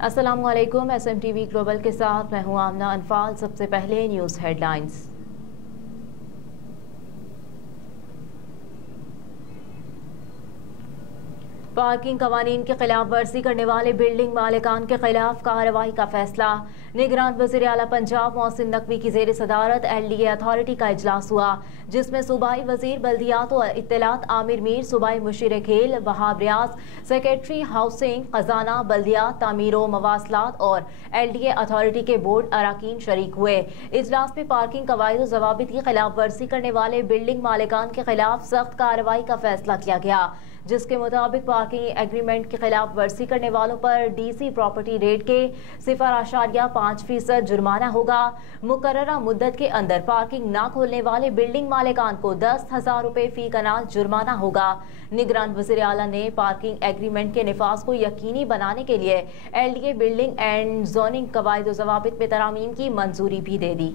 अस्सलामुअलैकुम। SMTV global के साथ मैं हूं आमना अनफाल। सबसे पहले न्यूज़ हेडलाइंस। पार्किंग कवानीन की खिलाफ वर्जी करने वाले बिल्डिंग मालिकान के खिलाफ कार्रवाई का फैसला। निगरान वज़ीर आला पंजाब मोहसिन नकवी की ज़ेर सदारत LDA अथॉरिटी का इजलास हुआ, जिसमें सूबाई वज़ीर बल्दियात और इत्तलात आमिर मीर, सूबाई मुशीर खेल वहाब रियाज, सेक्रेटरी हाउसिंग, खजाना, बल्दियात, तामीर व मवासलात और LDA अथॉरिटी के बोर्ड अराकीन शरीक हुए। इजलास में पार्किंग कवायद ज़वाबित की खिलाफ वर्जी करने वाले बिल्डिंग मालिकान के खिलाफ सख्त कार्रवाई का फैसला किया गया, जिसके मुताबिक पार्किंग एग्रीमेंट की खिलाफ वर्जी करने वालों पर DC प्रॉपर्टी रेट के 0.5% जुर्माना होगा। मुकर्ररा मुद्दत के अंदर पार्किंग न खोलने वाले बिल्डिंग मालिकान को 10,000 रुपए फी कनाल जुर्माना होगा। निगरान वज़ीर आला ने पार्किंग एग्रीमेंट के निफाज को यकीनी बनाने के लिए LDA बिल्डिंग एंड जोनिंग कवायद व ज़वाबित में तरामीम की मंजूरी भी दे दी।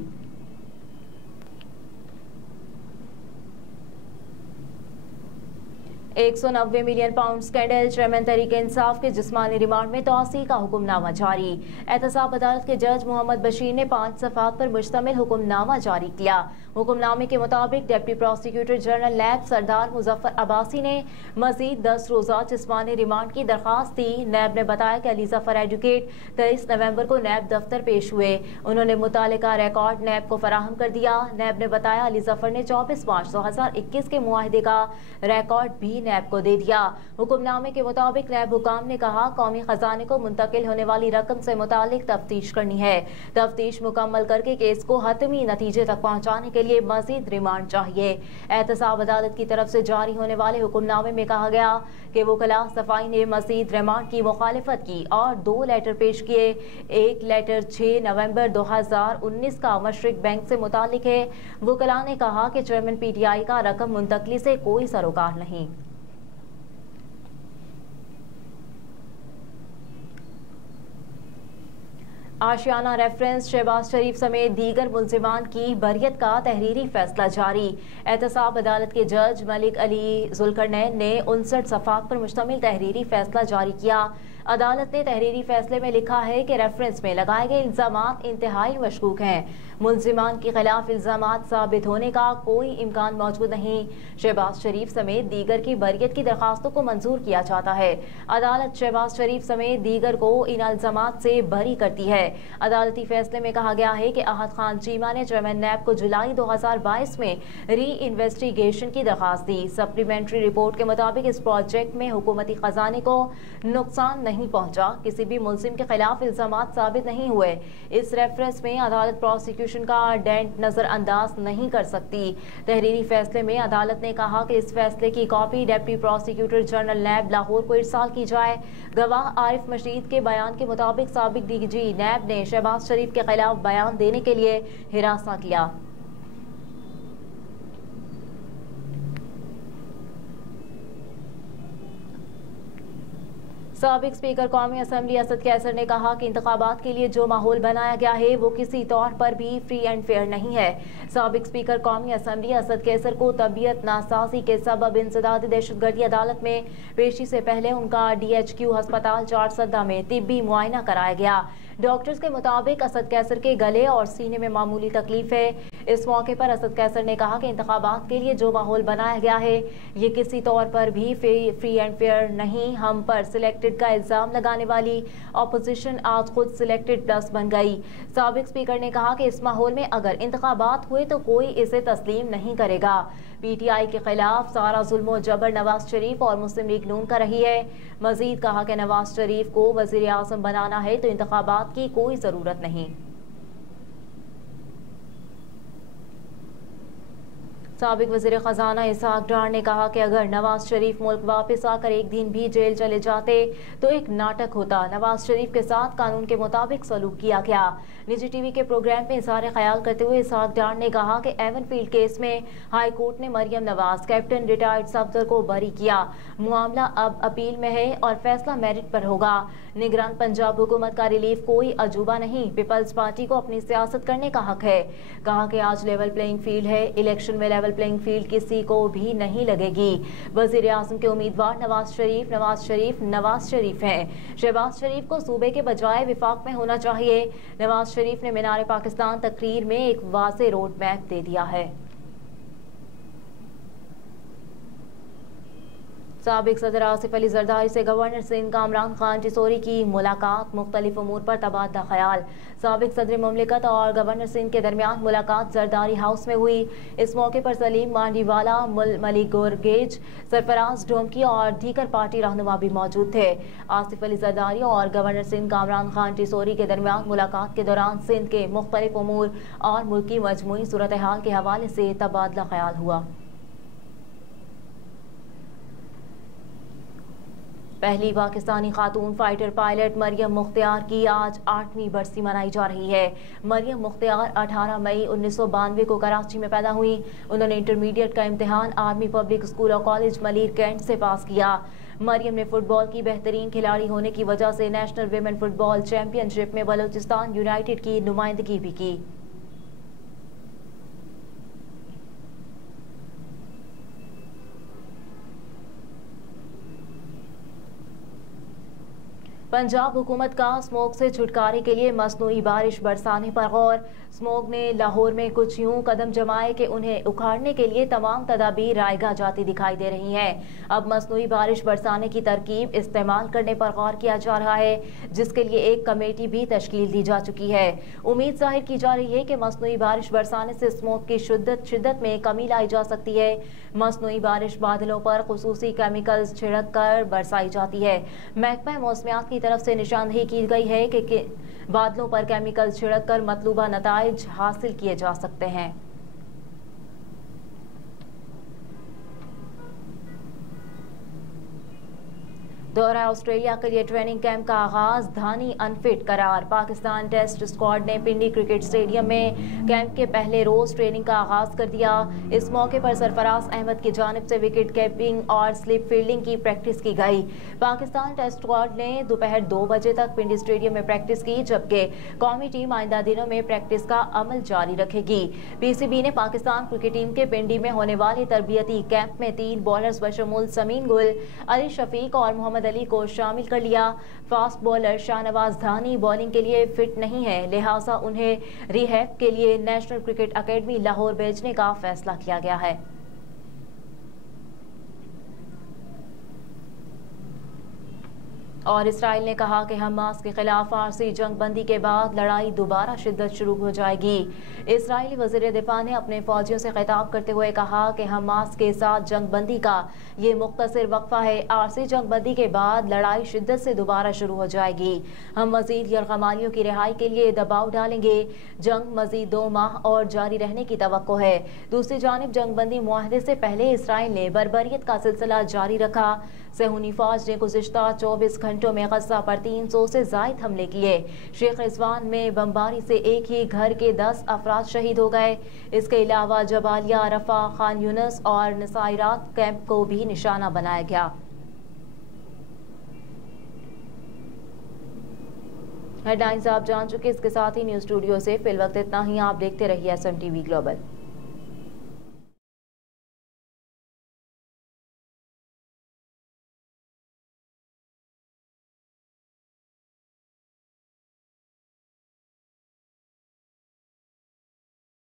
190 million pound scandal chairman Tehreek Insaf के जिस्मानी रिमांड में तौसी का हुक्मनामा जारी। एहतसाब अदालत के जज मोहम्मद बशीर ने 5 सफ़ात पर मुश्तमिल हुक्मनामा जारी किया। हुक्मनामे के मुताबिक डिप्टी प्रोसिक्यूटर जनरल नैब सरदार मुजफ्फर अब्बासी ने मजीद 10 रोज़ा जिस्मानी रिमांड की दरख्वास्त दी। नैब ने बताया कि अली जफर एडवोकेट 23 नवंबर को नैब दफ्तर पेश हुए। उन्होंने मुतालिका रिकॉर्ड नैब को फराहम कर दिया। नैब ने बताया अली जफर ने 24 मार्च 2021 के मुआहदे का रिकॉर्ड भी नैब को दे दिया। हुक्मनामे के मुताबिक नैब हुकाम ने कहा, कौमी खजाने को मुंतकिल होने वाली रकम से मुतालिक तफ्तीश करनी है। तफ्तीश मुकम्मल करके केस को हतमी नतीजे तक पहुँचाने के लिए मजीद रिमांड चाहिए। एहतसाब अदालत की तरफ से जारी होने वाले हुक्मनामे में कहा गया कि वकला सफाई ने मजीद रिमांड की मुखालिफत की और 2 लेटर पेश किए। एक लेटर 6 नवंबर 2019 का मशरिक बैंक से मुतालिक है। वकला ने कहा कि चेयरमैन PTI का रकम मुंतकली से कोई सरोकार नहीं। आशियाना रेफरेंस शहबाज शरीफ समेत दीगर मुल्जिमान की बरियत का तहरीरी फैसला जारी। एहतसाब अदालत के जज मलिक अली जुल्करनैन ने 59 सफ़ात पर मुश्तमिल तहरीरी फैसला जारी किया। अदालत ने तहरीरी फैसले में लिखा है कि रेफरेंस में लगाए गए इल्जामात इंतहाई मशकूक हैं। मुल्जिमान के खिलाफ इल्जामात साबित होने का कोई इम्कान मौजूद नहीं। शहबाज शरीफ समेत दीगर की बरियत की दरखास्तों को मंजूर किया जाता है। अदालत शहबाज शरीफ समेत दीगर को इन इल्जामात से बरी करती है। अदालती फैसले में कहा गया है कि अहद खान चीमा ने चेयरमैन नैब को जुलाई 2022 में री इन्वेस्टिगेशन की दरखास्त दी। सप्लीमेंट्री रिपोर्ट के मुताबिक इस प्रोजेक्ट में हुकूमती खजाने को नुकसान नहीं पहुंचा। किसी भी मुल्जिम के खिलाफ इल्जामात साबित नहीं हुए। इस रेफरेंस में अदालत प्रोसिक्यूशन का डेंट नजरअंदाज नहीं कर सकती। तहरीरी फैसले में अदालत ने कहा कि इस फैसले की कॉपी डिप्टी प्रोसिक्यूटर जनरल नैब लाहौर को इरसाल की जाए। गवाह आरिफ मशीद के बयान के मुताबिक साबिक DG नैब ने शहबाज शरीफ के खिलाफ बयान देने के लिए हिरासत लिया। साबिक स्पीकर कौमी असम्बली असद कैसर ने कहा कि इंतखाबात के लिए जो माहौल बनाया गया है वो किसी तौर पर भी फ्री एंड फेयर नहीं है। साबिक स्पीकर कौमी असम्बली असद कैसर को तबीयत नासाजी के सबब इंसदादी दहशतगर्दी अदालत में पेशी से पहले उनका DHQ अस्पताल चारसदा में तिब्बी मुआयना कराया गया। डॉक्टर्स के मुताबिक असद कैसर के गले और सीने में मामूली तकलीफ है। इस मौके पर असद कैसर ने कहा कि इंतखाबात के लिए जो माहौल बनाया गया है ये किसी तौर पर भी फ्री एंड फेयर नहीं। हम पर सिलेक्टेड का इल्जाम लगाने वाली ऑपोजिशन आज खुद सिलेक्टेड प्लस बन गई। साबिक स्पीकर ने कहा कि इस माहौल में अगर इंतखाबात हुए तो कोई इसे तस्लीम नहीं करेगा। PTI के खिलाफ सारा जुल्म जबर नवाज शरीफ और मुस्लिम लीग नून का रही है। मजीद कहा कि नवाज शरीफ को वजीर आज़म बनाना है तो इंतखाबात की कोई जरूरत नहीं। साबिक वज़ीर ख़जाना इसहाक डार ने कहा कि अगर नवाज शरीफ मुल्क वापस आकर एक दिन भी जेल चले जाते तो एक नाटक होता। नवाज शरीफ के साथ कानून के मुताबिक सलूक किया गया। निजी TV के प्रोग्राम में इज़हार ख्याल करते हुए इसहाक डार ने कहा कि एवनफील्ड केस में हाई कोर्ट ने मरियम नवाज कैप्टन रिटायर्ड सफदर को बरी किया। मामला अब अपील में है और फैसला मेरिट पर होगा। निगरान पंजाब हुकूमत का रिलीफ कोई अजूबा नहीं, पीपल्स पार्टी को अपनी सियासत करने का हक है। कहा कि आज लेवल प्लेइंग फील्ड है, इलेक्शन में लेवल प्लेइंग फील्ड किसी को भी नहीं लगेगी। वजीर आजम के उम्मीदवार नवाज शरीफ हैं। शहबाज शरीफ को सूबे के बजाय विफाक में होना चाहिए। नवाज शरीफ ने मीनार पाकिस्तान तकरीर में एक वाज़ेह रोड मैप दे दिया है। साबिक सदर आसिफ अली जरदारी से गवर्नर सिंध कामरान खान टिसोरी की मुलाकात, मुख्तलिफ उमूर पर तबादला ख्याल। साबिक सदर मुमलिकत और गवर्नर सिंध के दरमियान मुलाकात जरदारी हाउस में हुई। इस मौके पर सलीम मांडीवाला, मलिक गोरगेज, सरफराज ढोमकी और दीगर पार्टी रहनुमा भी मौजूद थे। आसिफ अली जरदारी और गवर्नर सिंध कामरान खान टिसोरी के दरमियान मुलाकात के दौरान सिंध के मुख्तलिफ उमूर और मुल्क की मजमूई सूरत हाल के हवाले से तबादला ख्याल हुआ। पहली पाकिस्तानी खातून फाइटर पायलट मरियम मुख्तियार की आज 8वीं बरसी मनाई जा रही है। मरियम मुख्तियार 18 मई 1992 को कराची में पैदा हुई। उन्होंने इंटरमीडिएट का इम्तिहान आर्मी पब्लिक स्कूल और कॉलेज मलीर कैंट से पास किया। मरियम ने फुटबॉल की बेहतरीन खिलाड़ी होने की वजह से नेशनल विमेन फुटबॉल चैंपियनशिप में बलूचिस्तान यूनाइटेड की नुमाइंदगी भी की। पंजाब हुकूमत का स्मोक से छुटकारे के लिए मसनूई बारिश बरसाने पर गौर। स्मोक ने लाहौर में कुछ यूं कदम जमाए कि उन्हें उखाड़ने के लिए तमाम तदाबीर रायगा जाती दिखाई दे रही हैं। अब मसनूई बारिश बरसाने की तरकीब इस्तेमाल करने पर गौर किया जा रहा है, जिसके लिए एक कमेटी भी तश्कील दी जा चुकी है। उम्मीद जाहिर की जा रही है कि मसनूई बारिश बरसाने से स्मोक की शिद्दत में कमी लाई जा सकती है। मसनूई बारिश बादलों पर खुसूसी केमिकल्स छिड़क कर बरसाई जाती है। महकमा मौसमियात की तरफ से निशानदेही की गई है कि बादलों पर केमिकल छिड़क कर मतलूबा नताइज हासिल किए जा सकते हैं। दौरा ऑस्ट्रेलिया के लिए ट्रेनिंग कैंप का आगाज, धानी अनफिट करार। पाकिस्तान टेस्ट स्क्वाड ने पिंडी क्रिकेट स्टेडियम में कैंप के पहले रोज ट्रेनिंग का आगाज कर दिया। इस मौके पर सरफराज अहमद की जानिब से विकेट कीपिंग और स्लिप फील्डिंग की प्रैक्टिस की गई। पाकिस्तान टेस्ट स्क्वाड ने दोपहर 2 बजे तक पिंडी स्टेडियम में प्रैक्टिस की, जबकि कौमी टीम आइंदा दिनों में प्रैक्टिस का अमल जारी रखेगी। पीसीबी ने पाकिस्तान क्रिकेट टीम के पिंडी में होने वाले तरबियती कैंप में 3 बॉलर्स बशमूल समीन गुल, अली शफीक और मोहम्मद अली को शामिल कर लिया। फास्ट बॉलर शाहनवाज धानी बॉलिंग के लिए फिट नहीं है, लिहाजा उन्हें रिहैब के लिए नेशनल क्रिकेट अकेडमी लाहौर भेजने का फैसला किया गया है। और इसराइल ने कहा कि हमास के खिलाफ आरसी जंग बंदी के बाद लड़ाई दोबारा शिद्दत शुरू हो जाएगी। इसराइली वज़ीर दिफा ने अपने फौजियों से खिताब करते हुए कहा कि हमास के साथ जंग बंदी का ये मुख्तसर वक्फा है। आरसी जंग बंदी के बाद लड़ाई शिद्दत से दोबारा शुरू हो जाएगी। हम मजीद यरगमालियों की रिहाई के लिए दबाव डालेंगे। जंग मजीद 2 माह और जारी रहने की तवक्को है। दूसरी जानिब जंग बंदी मुआहदे से पहले इसराइल ने बर्बरियत का सिलसिला जारी रखा। सहूनी फौज ने गुज़िश्ता 24 घंटों में गज़ा पर 300 से ज़ायद हमले किए। शेख रिजवान में बमबारी से एक ही घर के 10 अफराद शहीद हो गए। इसके अलावा जबालिया, रफा, खान यूनस और नसाइरात कैंप को भी निशाना बनाया गया। हेडलाइंस आप जान चुके, इसके साथ ही न्यूज़ स्टूडियो से फिल वक्त इतना ही। आप देखते रहिए SMTV ग्लोबल।